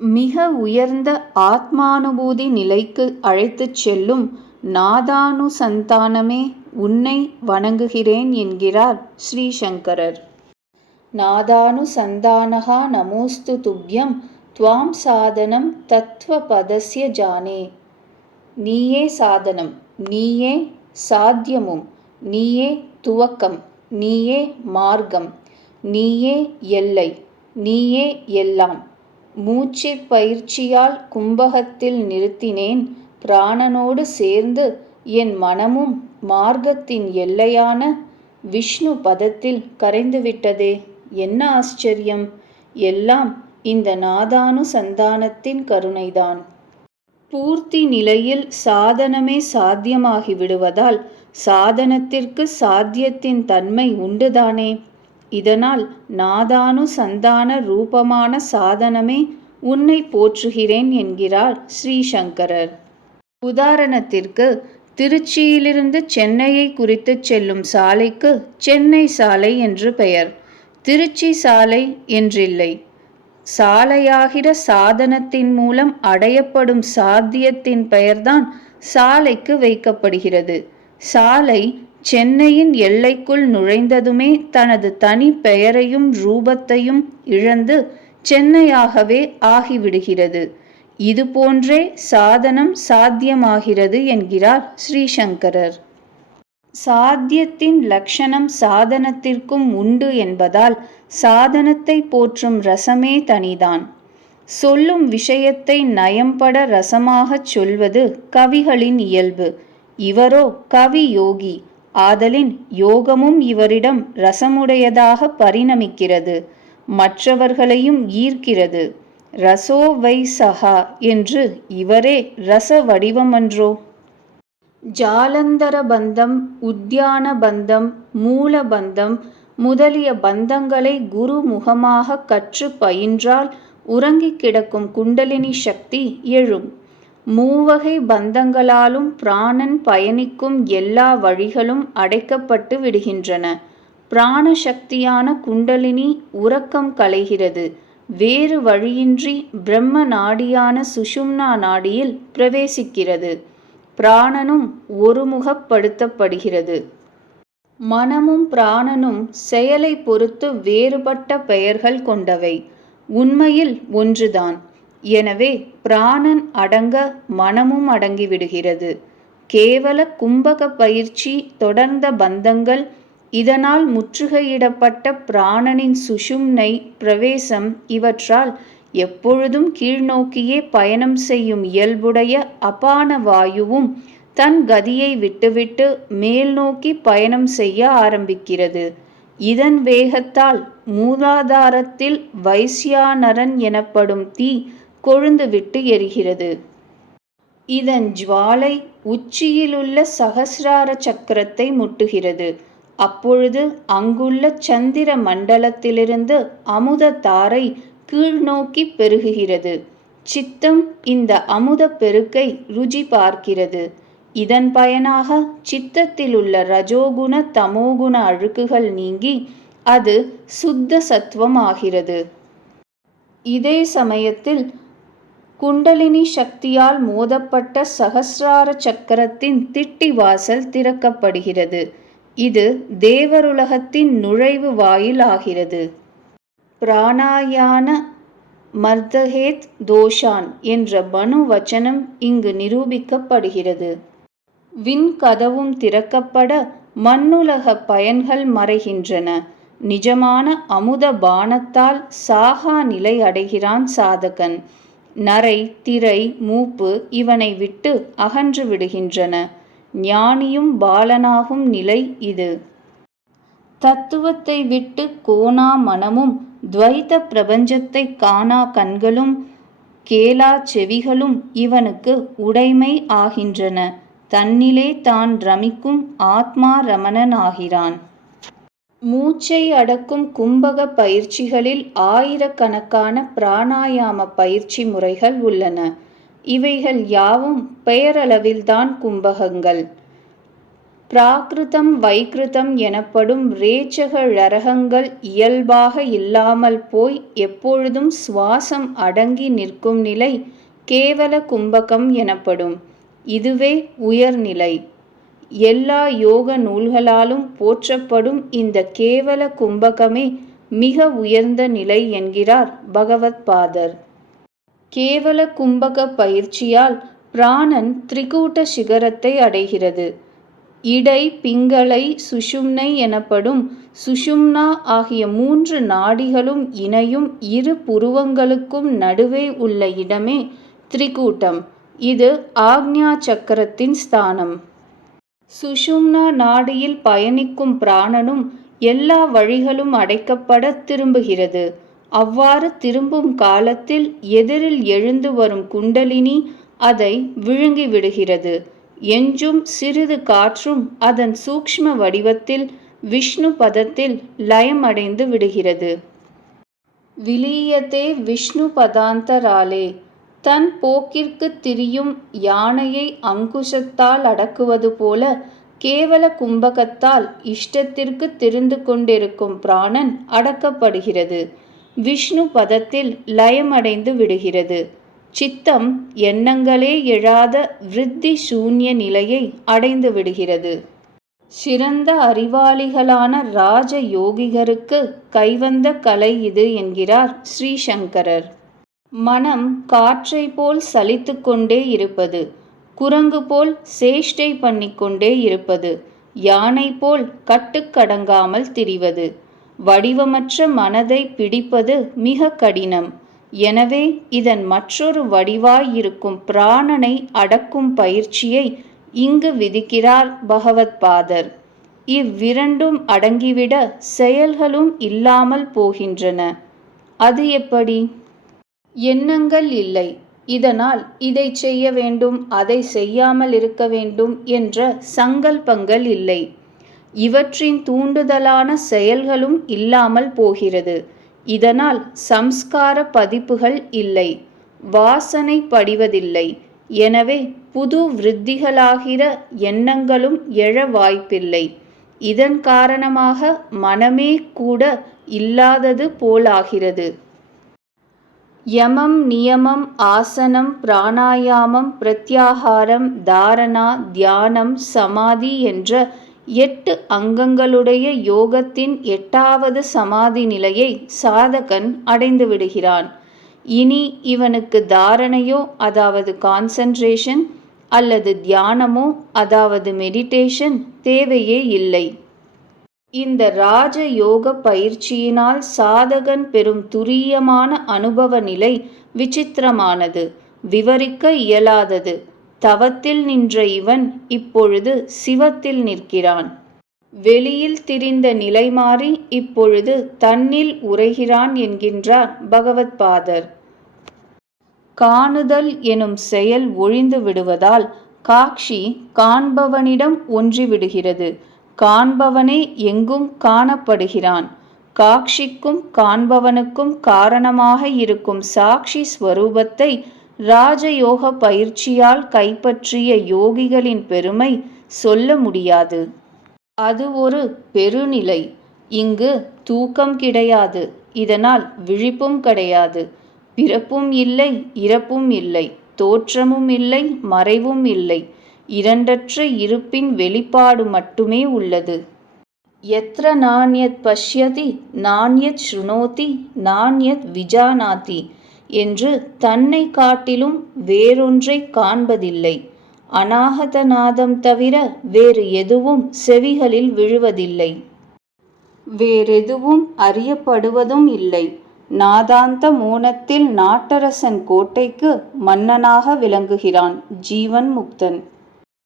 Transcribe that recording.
மிக உயர்ந்த ஆத்மானுபூதி நிலைக்கு அழைத்துச் செல்லும் நாதானுசந்தானமே உன்னை வணங்குகிறேன் என்கிறார் ஸ்ரீ சங்கரர். நாதானுசந்தானஹா நமோஸ்து துப்யம் த்வாம் சாதனம் தத்வபதஸ்ய ஜானே. நீயே சாதனம், நீயே சாத்தியமும், நீயே துவக்கம், நீயே மார்க்கம், நீயே எல்லை, நீயே எல்லாம். மூச்சுப் பயிற்சியால் கும்பகத்தில் நிறுத்தினேன் பிராணனோடு சேர்ந்து என் மனமும் மார்க்கத்தின் எல்லையான விஷ்ணு பதத்தில் கரைந்துவிட்டதே. என்ன ஆச்சரியம்! எல்லாம் இந்த நாதானுசந்தானத்தின் கருணைதான். பூர்த்தி நிலையில் சாதனமே சாத்தியமாகி விடுவதால் சாதனத்திற்கு சாத்தியத்தின் தன்மை உண்டுதானே. இதனால் நாதானுசந்தான ரூபமான சாதனமே உன்னை போற்றுகிறேன் என்கிறார் ஸ்ரீ சங்கரர். உதாரணத்திற்கு, திருச்சியிலிருந்து சென்னையை குறித்துச் செல்லும் சாலைக்கு சென்னை சாலை என்று பெயர், திருச்சி சாலை என்றில்லை. சாலையாகிற சாதனத்தின் மூலம் அடையப்படும் சாத்தியத்தின் பெயர்தான் சாலைக்கு வைக்கப்படுகிறது. சாலை சென்னையின் எல்லைக்குள் நுழைந்ததுமே தனது தனி பெயரையும் ரூபத்தையும் இழந்து சென்னையாகவே ஆகிவிடுகிறது. இதுபோன்றே சாதனம் சாத்தியமாகிறது என்கிறார் ஸ்ரீ சங்கரர். சாத்தியத்தின் லட்சணம் சாதனத்திற்கும் உண்டு என்பதால் சாதனத்தை போற்றும் ரசமே தனிதான். சொல்லும் விஷயத்தை நயம்பட ரசமாகச் சொல்வது கவிகளின் இயல்பு. இவரோ கவி யோகி. ஆதலின் யோகமும் இவரிடம் ரசமுடையதாக பரிணமிக்கிறது, மற்றவர்களையும் ஈர்க்கிறது. ரசோ வை சஹா என்று இவரே ரச வடிவமன்றோ. ஜாலந்தர பந்தம், உத்யான பந்தம், மூல பந்தம் முதலிய பந்தங்களை குரு முகமாக கற்று பயின்றால் உறங்கிக் கிடக்கும் குண்டலினி சக்தி எழும். மூவகை பந்தங்களாலும் பிராணன் பயணிக்கும் எல்லா வழிகளும் அடைக்கப்பட்டு விடுகின்றன. பிராண சக்தியான குண்டலினி உறக்கம் களைகிறது. வேறு வழியின்றி பிரம்ம நாடியான சுஷும்னா நாடியில் பிரவேசிக்கிறது. பிராணனும் ஒருமுகப்படுத்தப்படுகிறது. மனமும் பிராணனும் செயலை பொறுத்து வேறுபட்ட பெயர்கள் கொண்டவை, உண்மையில் ஒன்றுதான். எனவே பிராணன் அடங்க மனமும் அடங்கிவிடுகிறது. கேவல கும்பக பயிற்சி, தொடர்ந்த பந்தங்கள், இதனால் முற்றுகையிடப்பட்ட பிராணனின் சுஷும்னை பிரவேசம் இவற்றால் எப்பொழுதும் கீழ்நோக்கியே பயணம் செய்யும் இயல்புடைய அபான வாயுவும் தன் கதியை விட்டுவிட்டு மேல் நோக்கி பயணம் செய்ய ஆரம்பிக்கிறது. இதன் வேகத்தால் மூலாதாரத்தில் வைஸ்யானரன் எனப்படும் தீ கொழுந்துவிட்டு எரிகிறது. இதன் ஜுவாலை உச்சியிலுள்ள சகசிரார சக்கரத்தை முட்டுகிறது. அப்பொழுது அங்குள்ள சந்திர மண்டலத்திலிருந்து அமுத தாரை கீழ்நோக்கி பெருகுகிறது. சித்தம் இந்த அமுத பெருக்கை ருச்சி பார்க்கிறது. இதன் பயனாக சித்தத்திலுள்ள ரஜோகுண தமோகுண அழுக்குகள் நீங்கி அது சுத்த சத்துவம் ஆகிறது. இதே சமயத்தில் குண்டலினி சக்தியால் மோதப்பட்ட சகசிரார சக்கரத்தின் திட்டி வாசல் திறக்கப்படுகிறது. இது தேவருலகத்தின் நுழைவு வாயில் ஆகிறது. பிராணாயான மர்தஹேத் தோஷான் என்ற பனு வச்சனம் இங்கு நிரூபிக்கப்படுகிறது. விண்கதவும் திறக்கப்பட மண்ணுலக பயன்கள் மறைகின்றன. நிஜமான அமுத பானத்தால் சாகா நிலை அடைகிறான் சாதகன். நரை, திரை, மூப்பு இவனை விட்டு அகன்று விடுகின்றன. ஞானியும் பாலனாகும் நிலை இது. தத்துவத்தை விட்டு கோணா மனமும் துவைத பிரபஞ்சத்தை காணா கண்களும் கேளா செவிகளும் இவனுக்கு உடைமை ஆகின்றன. தன்னிலே தான் ரமிக்கும் ஆத்மா ரமணன் ஆகிறான். மூச்சை அடக்கும் கும்பக பயிற்சிகளில் ஆயிரக்கணக்கான பிராணாயாம பயிற்சி முறைகள் உள்ளன. இவைகள் யாவும் பெயரளவில்தான் கும்பகங்கள். பிராகிருதம் வைகிருதம் எனப்படும் ரேச்சக ழரகங்கள் இயல்பாக இல்லாமல் போய் எப்பொழுதும் சுவாசம் அடங்கி நிற்கும் நிலை கேவல கும்பகம் எனப்படும். இதுவே உயர்நிலை. எல்லா யோக நூல்களாலும் போற்றப்படும் இந்த கேவல கும்பகமே மிக உயர்ந்த நிலை என்கிறார் பகவத் பாதர். கேவல கும்பக பயிற்சியால் பிராணன் திரிகூட்ட சிகரத்தை அடைகிறது. இடை, பிங்களை, சுஷும்னை எனப்படும் சுஷும்னா ஆகிய 3 நாடிகளும் இணையும் இரு புருவங்களுக்கும் நடுவே உள்ள இடமே திரிகூட்டம். இது ஆக்ஞா சக்கரத்தின் ஸ்தானம். சுஷும்னா நாடியில் பயணிக்கும் பிராணனும் எல்லா வழிகளும் அடைக்கப்பட திரும்புகிறது. அவ்வாறு திரும்பும் காலத்தில் எதிரில் எழுந்து வரும் குண்டலினி அதை விழுங்கி விடுகிறது. எஞ்சும் சிறிது காற்றும் அதன் சூக்ஷ்ம வடிவத்தில் விஷ்ணு பதத்தில் லயமடைந்து விடுகிறது. விலீயத்தே விஷ்ணு பதாந்தராலே. தன் போக்கிற்கு திரியும் யானையை அங்குசத்தால் அடக்குவது போல கேவல கும்பகத்தால் இஷ்டத்திற்கு திரிந்து கொண்டிருக்கும் பிராணன் அடக்கப்படுகிறது. விஷ்ணு பதத்தில் லயமடைந்து விடுகிறது. சித்தம் எண்ணங்களே எழாத விருத்தி சூன்ய நிலையை அடைந்து விடுகிறது. சிறந்த அறிவாளிகளான ராஜ யோகிகருக்கு கைவந்த கலை இது என்கிறார் ஸ்ரீசங்கரர். மனம் காற்றை போல் சலித்து கொண்டே இருப்பது, குரங்கு போல் சேஷ்டை பண்ணிக்கொண்டே இருப்பது, யானை போல் கட்டுக்கடங்காமல் திரிவது, வடிவமற்ற மனதை பிடிப்பது மிக கடினம். எனவே இதன் மற்றொரு வடிவாயிருக்கும் பிராணனை அடக்கும் பயிற்சியை இங்கு விதிக்கிறார் பகவத் பாதர். இவ்விரண்டும் அடங்கிவிட செயல்களும் இல்லாமல் போகின்றன. அது எப்படி? எண்ணங்கள் இல்லை. இதனால் இதை செய்ய வேண்டும், அதை செய்யாமல் இருக்க வேண்டும் என்ற சங்கல்பங்கள் இல்லை. இவற்றின் தூண்டுதலான செயல்களும் இல்லாமல் போகிறது. இதனால் சம்ஸ்கார பதிப்புகள் இல்லை, வாசனை படிவதில்லை. எனவே புது விருத்திகளாகிற எண்ணங்களும் எழ வாய்ப்பில்லை. இதன் காரணமாக மனமே கூட இல்லாதது போலாகிறது. யமம், நியமம், ஆசனம், பிராணாயாமம், பிரத்யாகாரம், தாரணா, தியானம், சமாதி என்ற 8 அங்கங்களுடைய யோகத்தின் 8வது சமாதி நிலையை சாதகன் அடைந்து விடுகிறான். இனி இவனுக்கு தாரணையோ அதாவது கான்சன்ட்ரேஷன் அல்லது தியானமோ அதாவது மெடிடேஷன் தேவையே இல்லை. இந்த ராஜ யோக பயிற்சியினால் சாதகன் பெறும் துரியமான அனுபவ நிலை விசித்திரமானது, விவரிக்க இயலாதது. தவத்தில் நின்ற இவன் இப்பொழுது சிவத்தில் நிற்கிறான். வெளியில் திரிந்த நிலை மாறி இப்பொழுது தன்னில் உறைகிறான் என்கின்றார் பகவத் பாதர். காணுதல் எனும் செயல் ஒழிந்து விடுவதால் காட்சி காண்பவனிடம் ஒன்றிவிடுகிறது. காண்பவனே எங்கும் காணப்படுகிறான். காட்சிக்கும் காண்பவனுக்கும் காரணமாக இருக்கும் சாட்சி ஸ்வரூபத்தை ராஜயோக பயிற்சியால் கைப்பற்றிய யோகிகளின் பெருமை சொல்ல முடியாது. அது ஒரு பெருநிலை. இங்கு தூக்கம் கிடையாது. இதனால் விழிப்பும் கிடையாது. பிறப்பும் இல்லை, இறப்பும் இல்லை, தோற்றமும் இல்லை, மறைவும் இல்லை. இரண்டற்ற இருப்பின் வெளிப்பாடு மட்டுமே உள்ளது. யத்ர நான்யத் பஷ்யதி நான்யத் ஸ்ருணோதி நான்யத் விஜானாதி என்று தன்னை காட்டிலும் வேறொன்றை காண்பதில்லை. அநாகத நாதம் தவிர வேறு எதுவும் செவிகளில் விழுவதில்லை. வேறெதுவும் அறியப்படுவதும் இல்லை. நாதாந்த மோனத்தில் நாட்டரசன் கோட்டைக்கு மன்னனாக விளங்குகிறான் ஜீவன் முக்தன்.